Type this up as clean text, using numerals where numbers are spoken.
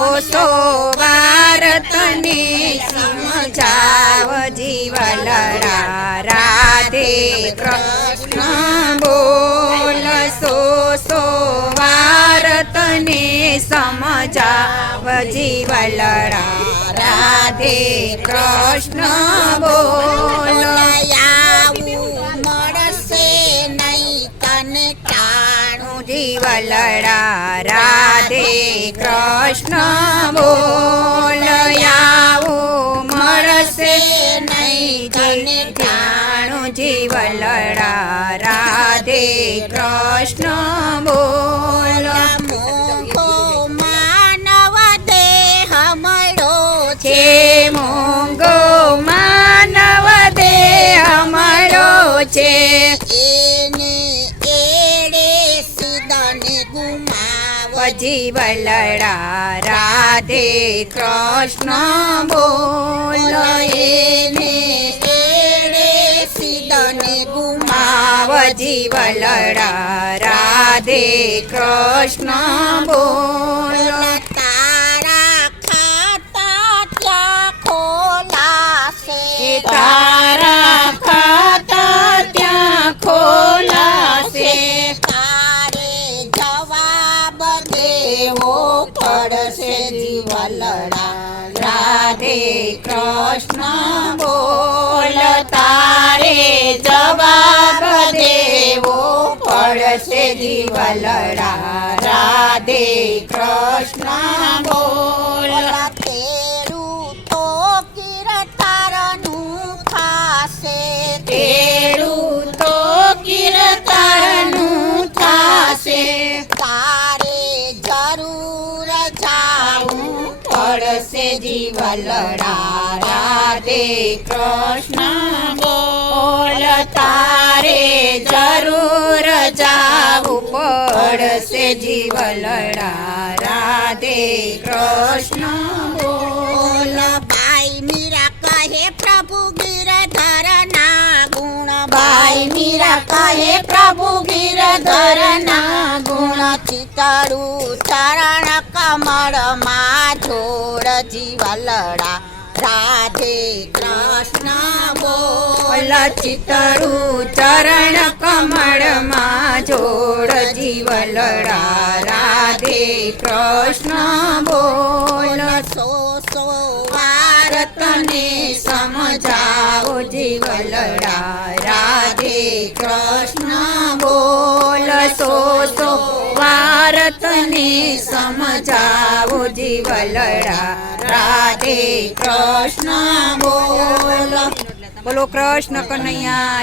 ઓસો વાર તને સમજાવ જીવલડા રાધે કૃષ્ણ બોલ સો વાર તને સમજાવ જીવલડા રાધે કૃષ્ણ બોલ મળશે નહીં તને ટાણું જીવલડા રાધે કૃષ્ણ બોલ આવું મળશે નહીં તને જાણું જીવલડા રાધે કૃષ્ણ બોલ મોહો માનવ દેહ મળો છે મોંઘો માનવ દેહ મળો છે એને એડે સીધાને ગુમાવ જીવલડા રાધે કૃષ્ણ બોલ એને એડે સીધાને માવ જીવલડા રાધે કૃષ્ણ બોલ તારા ખાતા ત્યાં ખોલાશે તારા ખાતા ત્યાં ખોલાશે તારે જવાબ દેવો પડશે જીવલડા રાધે કૃષ્ણ બોલ તારે જવાબ દેવો પડશે જીવલડા રાધે કૃષ્ણ બોલ તેરું તો કિરતારનું થાશે તેરું તો કીર્તનનું થાશે તારે જરૂર જાવું પડશે જીવલડા રાધે કૃષ્ણ બોલ તારે જરૂર જાવું પડશે જીવલડા રાધે કૃષ્ણ બોલ ભાઈ મીરા કહે પ્રભુ ગિરધર ના ગુણ ભાઈ મીરા કહે પ્રભુ ગિરધર ના ગુણ ચિતડું ચરણ કમળમાં જોડ જીવલડા રાધે કૃષ્ણ બોલ ચિતડું ચરણ કમળમાં જોડ જીવલડા રાધે કૃષ્ણ બોલ સો વાર તને સમજાવો જીવલડા રાધે કૃષ્ણ બોલ સો વાર તને સમજાવો જીવલડા રાધે કૃષ્ણ બોલ બોલો કૃષ્ણ કનૈયા